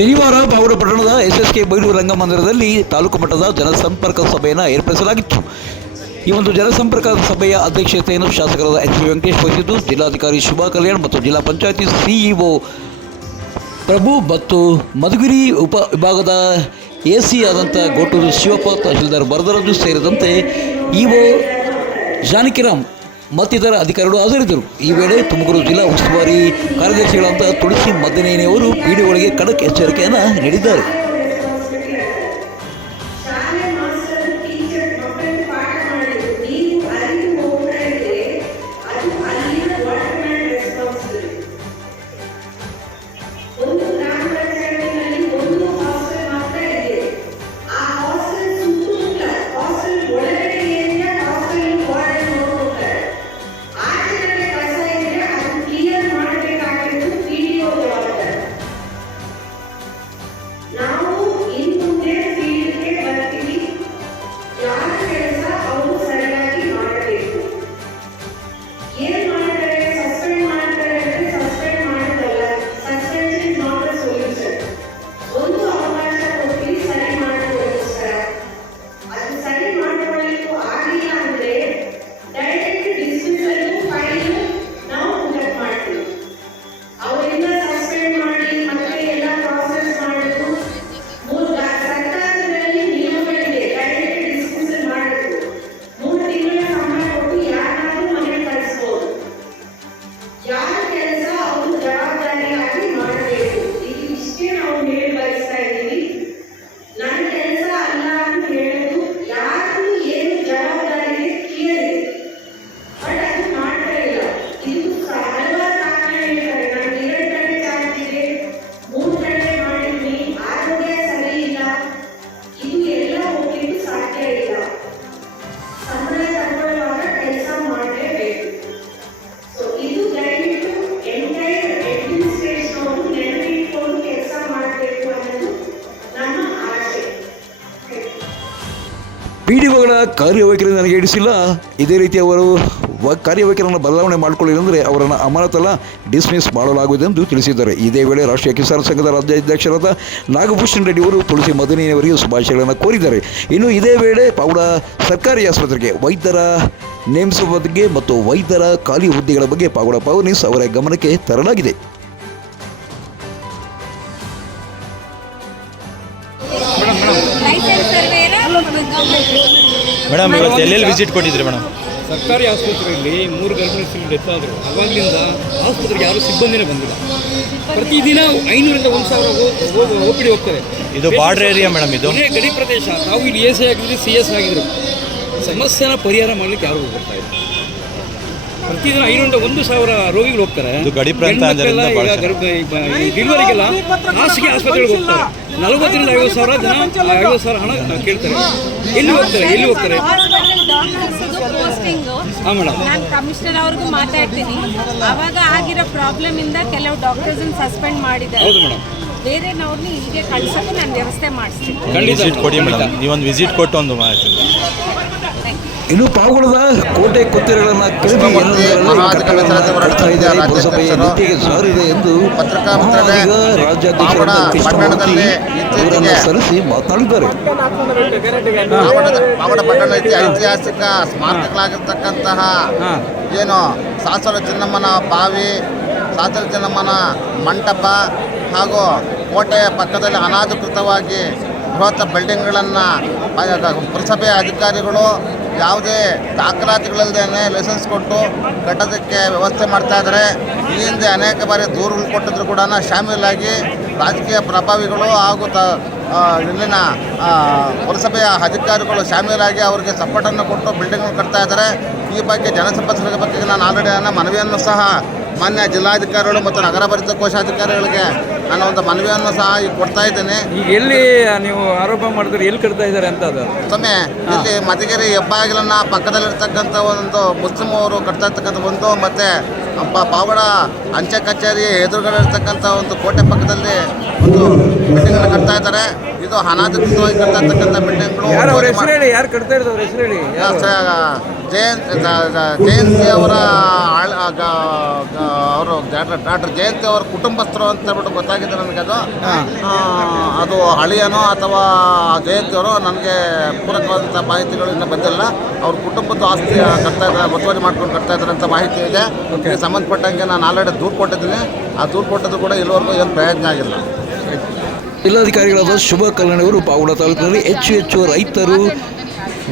ಶನಿವಾರ ಬಾವಡ ಪಟ್ಟಣದ ಎಸ್ಎಸ್ಕೆ ಬೈಲೂರು ರಂಗಮಂದಿರದಲ್ಲಿ ತಾಲೂಕು ಮಟ್ಟದ ಜನಸಂಪರ್ಕ ಸಭೆಯನ್ನು ಏರ್ಪಡಿಸಲಾಗಿತ್ತು. ಈ ಒಂದು ಜನಸಂಪರ್ಕ ಸಭೆಯ ಅಧ್ಯಕ್ಷತೆಯನ್ನು ಶಾಸಕರಾದ ಎಚ್ ವಿ ವೆಂಕಟೇಶ್ ವಹಿಸಿದ್ದು, ಜಿಲ್ಲಾಧಿಕಾರಿ ಶುಭಾ ಕಲ್ಯಾಣ್ ಮತ್ತು ಜಿಲ್ಲಾ ಪಂಚಾಯತಿ ಸಿಇಒ ಪ್ರಭು ಮತ್ತು ಮಧುಗಿರಿ ಉಪ ವಿಭಾಗದ ಎ ಸಿ ಆದಂಥ ಗೋಟೂರು ಶಿವಪ್ಪ ತಹಶೀಲ್ದಾರ್ ವರದರಾಜು ಸೇರಿದಂತೆ ಇಒ ಜಾನಕಿರಾಮ್ ಮತ್ತಿತರ ಅಧಿಕಾರಿಗಳು ಹಾಜರಿದ್ದರು. ಈ ವೇಳೆ ತುಮಕೂರು ಜಿಲ್ಲಾ ಉಸ್ತುವಾರಿ ಕಾರ್ಯದರ್ಶಿಗಳಾದ ತುಳಸಿ ಮದ್ದನೇನೆಯವರು ಪೀಡಿಯೊಳಗೆ ಖಡಕ್ ಎಚ್ಚರಿಕೆಯನ್ನು ನೀಡಿದ್ದಾರೆ. ಕಾರ್ಯವೈಖರಿ ನನಗೆ ಹಿಡಿಸಿಲ್ಲ. ಇದೇ ರೀತಿ ಅವರು ಕಾರ್ಯವೈಖರಿಯನ್ನು ಬದಲಾವಣೆ ಮಾಡಿಕೊಳ್ಳಿ ಅಂದರೆ ಅವರನ್ನು ಅಮಾನತಲ್ಲ ಡಿಸ್ಮಿಸ್ ಮಾಡಲಾಗುವುದು ಎಂದು ತಿಳಿಸಿದ್ದಾರೆ. ಇದೇ ವೇಳೆ ರಾಷ್ಟ್ರೀಯ ಕಿಸಾನ್ ಸಂಘದ ರಾಜ್ಯಾಧ್ಯಕ್ಷರಾದ ನಾಗಭೂಷಣ್ ರೆಡ್ಡಿ ಅವರು ತುಳಸಿ ಮದನಿಯವರಿಗೆ ಶುಭಾಶಯಗಳನ್ನು ಕೋರಿದ್ದಾರೆ. ಇನ್ನು ಇದೇ ವೇಳೆ ಪೌಡ ಸರ್ಕಾರಿ ಆಸ್ಪತ್ರೆಗೆ ವೈದ್ಯರ ನೇಮಿಸುವ ಬಗ್ಗೆ ಮತ್ತು ವೈದ್ಯರ ಖಾಲಿ ಹುದ್ದೆಗಳ ಬಗ್ಗೆ ಪಾವಡ ಪವನೀಸ್ ಅವರ ಗಮನಕ್ಕೆ ತರಲಾಗಿದೆ. ಮೇಡಮ್ ಇವತ್ತು ಎಲ್ಲೆಲ್ಲಿ ವಿಸಿಟ್ ಕೊಟ್ಟಿದ್ರಿ ಮೇಡಮ್? ಸರ್ಕಾರಿ ಆಸ್ಪತ್ರೆಯಲ್ಲಿ ಮೂರು ಗರ್ಭಿಣಿ ಸ್ತ್ರೀ ಡೆತ್ ಆದರು ಅವಾಗಲಿಂದ ಆಸ್ಪತ್ರೆಗೆ ಯಾರು ಸಿಬ್ಬಂದಿನೇ ಬಂದಿಲ್ಲ. ಪ್ರತಿದಿನ ಐನೂರಿಂದ ಒಂದು ಸಾವಿರ ಓಪಿಡಿ ಪಿ ಡಿ ಹೋಗ್ತಾರೆ ಇದು ಬಾರ್ಡರ್ ಏರಿಯಾ ಮೇಡಮ್ ಇದು? ಗಡಿ ಪ್ರದೇಶ. ನಾವು ಇಲ್ಲಿ ಎ ಸಿ ಆಗಿದ್ರು ಸಿ ಎಸ್ ಆಗಿದ್ರು. ಸಮಸ್ಯೆನ ಪರಿಹಾರ ಮಾಡ್ಲಿಕ್ಕೆ ಯಾರು ಹೋಗ್ತಾ ಇಲ್ಲ. ಪ್ರತಿದಿನ ಐನೂರಿಂದ ಒಂದು ಸಾವಿರ ರೋಗಿಗಳು ಹೋಗ್ತಾರೆ. ಇದು ಗಡಿ ಪ್ರಾಂತ ಬಹಳ ಈಗ ಗರ್ಭ ಈ ಡೆಲಿವರಿಗೆಲ್ಲ ಖಾಸಗಿ ಆಸ್ಪತ್ರೆಗಳಿಗೆ ಹೋಗ್ತಾರೆ. ನಲವತ್ತರಿಂದ ಐವತ್ತು ಸಾವಿರ ಜನ ಐವತ್ತು ಸಾವಿರ ಹಣ ಕೇಳ್ತಾರೆ. ಎಲ್ಲಿ ಹೋಗ್ತಾರೆ? ಎಲ್ಲಿ ಹೋಗ್ತಾರೆ? ನಾನು ಕಮಿಷನರ್ ಅವ್ರಿಗೂ ಮಾತಾಡ್ತೀನಿ. ಅವಾಗ ಆಗಿರೋ ಪ್ರಾಬ್ಲಮ್ ಇಂದ ಕೆಲವು ಡಾಕ್ಟರ್ಸ್ ಸಸ್ಪೆಂಡ್ ಮಾಡಿದ್ದಾರೆ. ಬೇರೆ ಮೇಡಮ್ ಹೀಗೆ ಕಳ್ಸೋಕೆ ನಾನು ವ್ಯವಸ್ಥೆ ಮಾಡಿಸ್ತೀನಿ. ಖಂಡಿತ ವಿಸಿಟ್ ಕೊಡಿ. ಮೇಡಮ್. ನೀವೊಂದು ವಿಸಿಟ್ ಕೊಟ್ಟು ಒಂದು ಮಾಹಿತಿ ಇನ್ನು ಪಾವಗಡದ ಕೋಟೆ ಕೊತ್ತಿರಗಳನ್ನ ಇದ್ದಾರೆ. ಪುರಸಭೆಯ ನೀತಿಗೆ ಸಾರಿದೆ ಎಂದು ರಾಜ್ಯಾಧ್ಯಕ್ಷ ಸಲ್ಲಿಸಿ ಮಾತನಾಡಿದ್ದಾರೆ. ಐತಿಹಾಸಿಕ ಸ್ಮಾರಕಗಳಾಗಿರ್ತಕ್ಕಂತಹ ಏನು ಸಾಸರ ಚಿನ್ನಮ್ಮನ ಬಾವಿ ಸಾಸರ ಚಿನ್ನಮ್ಮನ ಮಂಟಪ ಹಾಗೂ ಕೋಟೆಯ ಪಕ್ಕದಲ್ಲಿ ಅನಾಧಿಕೃತವಾಗಿ ಬೃಹತ್ ಬಿಲ್ಡಿಂಗ್ಗಳನ್ನು ಪುರಸಭೆಯ ಅಧಿಕಾರಿಗಳು ಯಾವುದೇ ದಾಖಲಾತಿಗಳಲ್ಲದೇ ಲೈಸೆನ್ಸ್ ಕೊಟ್ಟು ಕಟ್ಟೋದಕ್ಕೆ ವ್ಯವಸ್ಥೆ ಮಾಡ್ತಾ ಇದ್ದಾರೆ. ಈ ಹಿಂದೆ ಅನೇಕ ಬಾರಿ ದೂರುಗಳು ಕೊಟ್ಟಿದ್ರು ಕೂಡ ಶಾಮೀಲಾಗಿ ರಾಜಕೀಯ ಪ್ರಭಾವಿಗಳು ಹಾಗೂ ತ ಇಲ್ಲಿನ ಪುರಸಭೆಯ ಅಧಿಕಾರಿಗಳು ಶಾಮೀಲಾಗಿ ಅವರಿಗೆ ಸಪೋರ್ಟನ್ನು ಕೊಟ್ಟು ಬಿಲ್ಡಿಂಗ್ ಕಟ್ತಾ ಇದ್ದಾರೆ. ಈ ಬಗ್ಗೆ ಜನಸಂಪರ್ಕದ ಬಗ್ಗೆ ನಾನು ಆಲ್ರೆಡಿ ನನ್ನ ಮನವಿಯನ್ನು ಸಹ ಮಾನ್ಯ ಜಿಲ್ಲಾಧಿಕಾರಿಗಳು ಮತ್ತು ನಗರ ಪರಿಷತ್ ಕೋಶಾಧಿಕಾರಿಗಳಿಗೆ ನಾನು ಒಂದು ಮನವಿಯನ್ನು ಸಹ ಈಗ ಕೊಡ್ತಾ ಇದ್ದೇನೆ. ಈಗ ಎಲ್ಲಿ ನೀವು ಆರೋಪ ಮಾಡಿದ್ರೆ ಎಲ್ಲಿ ಕಟ್ತಾ ಇದ್ದಾರೆ ಅಂತ ಅದು? ಮತ್ತೊಮ್ಮೆ ಇಲ್ಲಿ ಮಧುಗಿರಿ ಹೆಬ್ಬಾಗಿಲನ್ನ ಪಕ್ಕದಲ್ಲಿರ್ತಕ್ಕಂಥ ಒಂದು ಮುಸ್ಲಿಂ ಅವರು ಕಟ್ತಾ ಇರ್ತಕ್ಕಂಥ ಒಂದು ಮತ್ತೆ ಪಾವಡ ಪಾವಗಡ ಅಂಚೆ ಕಚೇರಿ ಎದುರುಗಡೆ ಇರ್ತಕ್ಕಂಥ ಒಂದು ಕೋಟೆ ಪಕ್ಕದಲ್ಲಿ ಒಂದು ಬಿಲ್ಡಿಂಗ್ ಕಟ್ತಾ ಇದ್ದಾರೆ. ಇದು ಅನಾಧಿಕೃತವಾಗಿ ಕಟ್ತಾ ಇರ್ತಕ್ಕಂಥ ಬಿಲ್ಡಿಂಗ್ಗಳು ಯಾರು ಕಟ್ತಾ ಇರೋದು ಜಯಂತ್ ಜಯಂತಿ ಅವರ ಆಳ್- ಅವರು ಡಾಕ್ಟರ್ ಜಯಂತಿ ಅವರ ಕುಟುಂಬಸ್ಥರು ಅಂತ ಹೇಳ್ಬಿಟ್ಟು ಗೊತ್ತಾಗಿದೆ ನನಗೆ ಅದು. ಅದು ಹಳಿಯನೋ ಅಥವಾ ಜಯಂತಿ ಅವರು ನನಗೆ ಪೂರಕವಾದಂಥ ಮಾಹಿತಿಗಳು ಇನ್ನೂ ಬಂದಿಲ್ಲ. ಅವ್ರ ಕುಟುಂಬದ ಆಸ್ತಿ ಕಟ್ತಾ ಇದ್ದಾರೆ ಒತ್ತುವರಿ ಮಾಡ್ಕೊಂಡು ಕಟ್ತಾ ಇದ್ದಾರೆ ಅಂತ ಮಾಹಿತಿ ಇದೆ. ಇದಕ್ಕೆ ಸಂಬಂಧಪಟ್ಟಂಗೆ ನಾನು ಆಲ್ರೆಡಿ ದೂರು ಕೊಟ್ಟಿದ್ದೀನಿ. ಆ ದೂರು ಕೊಟ್ಟದ್ದು ಕೂಡ ಇಲ್ಲಿವರೆಗೂ ಏನು ಪ್ರಯೋಜನ ಆಗಿಲ್ಲ. ಜಿಲ್ಲಾಧಿಕಾರಿಗಳಾದ ಶುಭ ಕಲ್ಯಾಣಿಯವರು ಪಾವಗಡ ತಾಲೂಕಿನಲ್ಲಿ ಹೆಚ್ಚು ಹೆಚ್ಚು ರೈತರು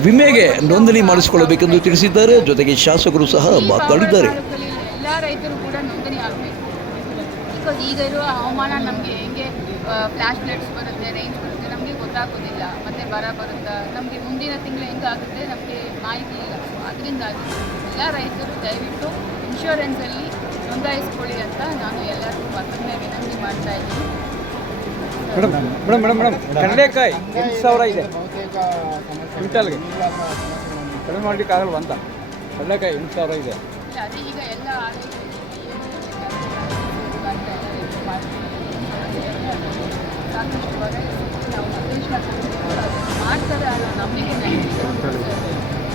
ವಿಮೆಗೆ ನೋಂದಣಿ ಮಾಡಿಸಿಕೊಳ್ಳಬೇಕೆಂದು ತಿಳಿಸಿದ್ದಾರೆ ಜೊತೆಗೆ ಶಾಸಕರು ಸಹ ಮಾತನಾಡಿದ್ದಾರೆ ಎಲ್ಲ ರೈತರು ಕೂಡ ನೋಂದಣಿ ಆಗಬೇಕು ಬಿಕಾಸ್ ಈಗ ಇರುವ ಹವಾಮಾನ ನಮಗೆ ಹೆಂಗೆ ಫ್ಲಾಶ್ ಲೈಟ್ಸ್ ಬರುತ್ತೆ ರೇಂಜ್ ಬರುತ್ತೆ ನಮಗೆ ಗೊತ್ತಾಗೋದಿಲ್ಲ ಮತ್ತೆ ಬರ ಬರುತ್ತಾ ನಮಗೆ ಮುಂದಿನ ತಿಂಗಳು ಹೆಂಗಾಗುತ್ತೆ ನಮಗೆ ಮಾಹಿತಿ ಇಲ್ಲ ಸೊ ಅದರಿಂದಾಗಿ ಎಲ್ಲ ರೈತರು ದಯವಿಟ್ಟು ಇನ್ಶೂರೆನ್ಸಲ್ಲಿ ನೋಂದಾಯಿಸ್ಕೊಳ್ಳಿ ಅಂತ ನಾನು ಎಲ್ಲರಿಗೂ ಮತ್ತೊಮ್ಮೆ ವಿನಂತಿ ಮಾಡ್ತಾ ಇದ್ದೀನಿ ಮೇಡಮ್ ಮೇಡಮ್ ಮೇಡಮ್ ಮೇಡಮ್ ಕಡಲೆಕಾಯಿ ಎಂಟು ಸಾವಿರ ಇದೆ ಕ್ವಿಂಟಲ್ಗೆ ಕಡಿಮೆ ಮಾಡ್ಲಿಕ್ಕೆ ಆಗಲ್ಲ ಅಂತ ಕಡಲೆಕಾಯಿ ಎಂಟು ಸಾವಿರ ಇದೆ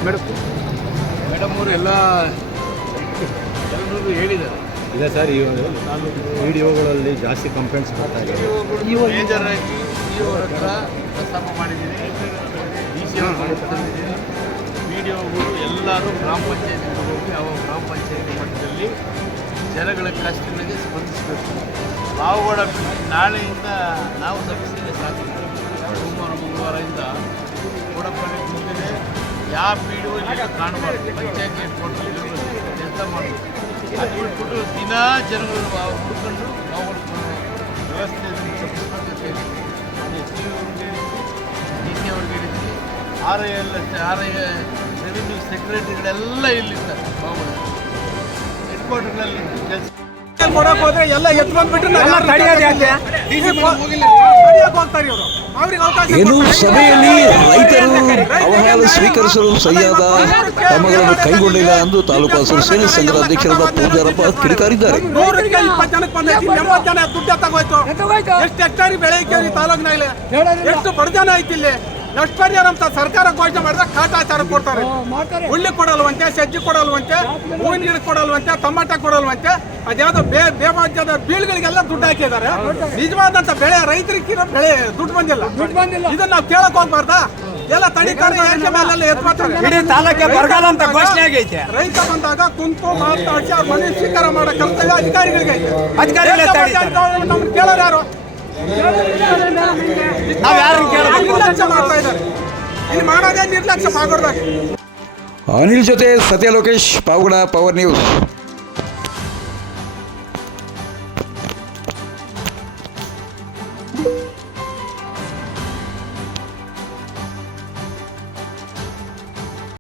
ಮೇಡಮ್ ಮೇಡಮ್ ಅವರು ಎಲ್ಲ ಎಲ್ಲರೂ ಹೇಳಿದ್ದಾರೆ ಇಲ್ಲ ಸರ್ ಈ ವಿಡಿಯೋಗಳಲ್ಲಿ ಜಾಸ್ತಿ ಕಂಪ್ಲೇಂಟ್ಸ್ ಬರ್ತಾ ಇದೆ ಅವ್ರ ಹತ್ರ ಮಾಡಿದ್ದೀನಿ ಒಗಳು ಎಲ್ಲರೂ ಗ್ರಾಮ ಪಂಚಾಯತಿಗೆ ಹೋಗಿ ಅವ ಗ್ರಾಮ ಪಂಚಾಯತಿ ಮಟ್ಟದಲ್ಲಿ ಜನಗಳ ಕಷ್ಟಗಳಿಗೆ ಸ್ಪಂದಿಸಬೇಕು. ನಾವುಗಳ ನಾಳೆಯಿಂದ ನಾವು ತಪ್ಪಿಸಿದ್ರೆ ಸಾಕು ಸೋಮವಾರ, ಮಂಗಳವಾರದಿಂದ ಕೊಡಪಲ್ಲಿ ಮುಂದೆ ಯಾವ ಪಿ ಡಿ ಇಲ್ಲಿ ಕಾಣಬಾರ್ದು. ಪಂಚಾಯತಿ ಕೊಟ್ಟು ಕೆಲಸ ಮಾಡಬೇಕು ಅದು ಬಿಟ್ಬಿಟ್ಟು ದಿನಾ ಜನಗಳು ಹುಡುಕೊಂಡು ಅವುಗಳ ವ್ಯವಸ್ಥೆ R I L R I revenue ಸೆಕ್ರೆಟರಿಗಳೆಲ್ಲ ಬಾಬುಗಳು ಹೆಡ್ ಕ್ವಾರ್ಟರ್ಗಳಲ್ಲಿ ಕೆಲಸ ಕೊಡಕ್ ಹೋದ್ರೆ ಎಲ್ಲ ಎತ್ ಬಂದ್ಬಿಟ್ಟು ಹೋಗ್ತಾರೆ ಇವರು. ಅವ್ರಿಗೆ ಅವಕಾಶ ಏನು ಸಭೆಯಲ್ಲಿ ರೈತರು ಅವಹಾರ ಸ್ವೀಕರಿಸಲು ಸರಿಯಾದ ಕ್ರಮಗಳನ್ನು ಕೈಗೊಂಡಿಲ್ಲ ಎಂದು ತಾಲೂಕು ಹಸಿರು ಸೇನೆ ಸಂಘದ ಅಧ್ಯಕ್ಷರಾದ ಪೂಜಾರಪ್ಪ ಕಿಡಿಕಾರಿದ್ದಾರೆ. ಎಷ್ಟು ಹೆಕ್ಟಾರಿ ಬೆಳೆ ಐತಿ ತಾಲೂಕಿನಾಗಲಿ ಎಷ್ಟು ಬಡ ಜನ ಐತಿ ಇಲ್ಲಿ? ಎಷ್ಟು ಪರಿಹಾರ ಅಂತ ಸರ್ಕಾರ ಘೋಷಣೆ ಮಾಡಿದ್ರೆ ಕಾಟಾಚಾರ ಕೊಡ್ತಾರೆ. ಉಳ್ಳಿ ಕೊಡಲ್ವಂತೆ ಸಜ್ಜಿ ಕೊಡಲ್ವಂತೆ ಹೂವಿನ ಗಿಡ ಕೊಡಲ್ವಂತೆ ಟೊಮಾಟೊ ಕೊಡಲ್ವಂತೆ ಅದ್ಯಾವುದೋ ಬೇ ಬೇಮಾಜ್ಯದ ಬೀಳ್ಗಳಿಗೆಲ್ಲ ದುಡ್ಡು ಹಾಕಿದ್ದಾರೆ. ನಿಜವಾದಂತ ಬೆಳೆ ರೈತರಿಗಿರೋ ಬೆಳೆ ದುಡ್ಡು ಬಂದಿಲ್ಲ. ದುಡ್ಡು ಬಂದಿಲ್ಲ. ಇದನ್ನ ನಾವು ಕೇಳಕ್ ಹೋಗ್ಬಾರ್ದಾ? ಎಲ್ಲ ತಡಿತಾರೆ ಏಕೆ ಮೇಲೆಲ್ಲ ಎತ್ಕೊತಾರೆ ಇಡೀ ತಾಲೂಕೆ ಬರಗಾಲ ಅಂತ ಘೋಷಣೆ ಆಗೈತೆ. ರೈತ ಬಂದಾಗ ಕುಂತು ಮಾತಾಡಿಸಿ ಅವ್ರ ಮನೆ ಸ್ವೀಕಾರ ಮಾಡೋ ಕರ್ತವ್ಯ ಅಧಿಕಾರಿಗಳಿಗೆ ಐತೆ. ಅಧಿಕಾರಿಗಳೇ? ನಮ್ಗೆ ಕೇಳೋರು ಯಾರು? ನಾವ್ ಯಾರನ್ನ ಕೇಳಬೇಕು? ನಿರ್ಲಕ್ಷ್ಯ ಮಾಡ್ತಾ ಇದ್ದಾರೆ ಇಲ್ಲಿ ಮಾಡೋದೇ ನಿರ್ಲಕ್ಷ್ಯ ಮಾಡ್ಬಿಡ್ಬೇಕು ಅನಿಲ್ ಜೊತೆ ಸತ್ಯ ಲೋಕೇಶ್ ಪಾವಗಡ ಪವರ್ ನ್ಯೂಸ್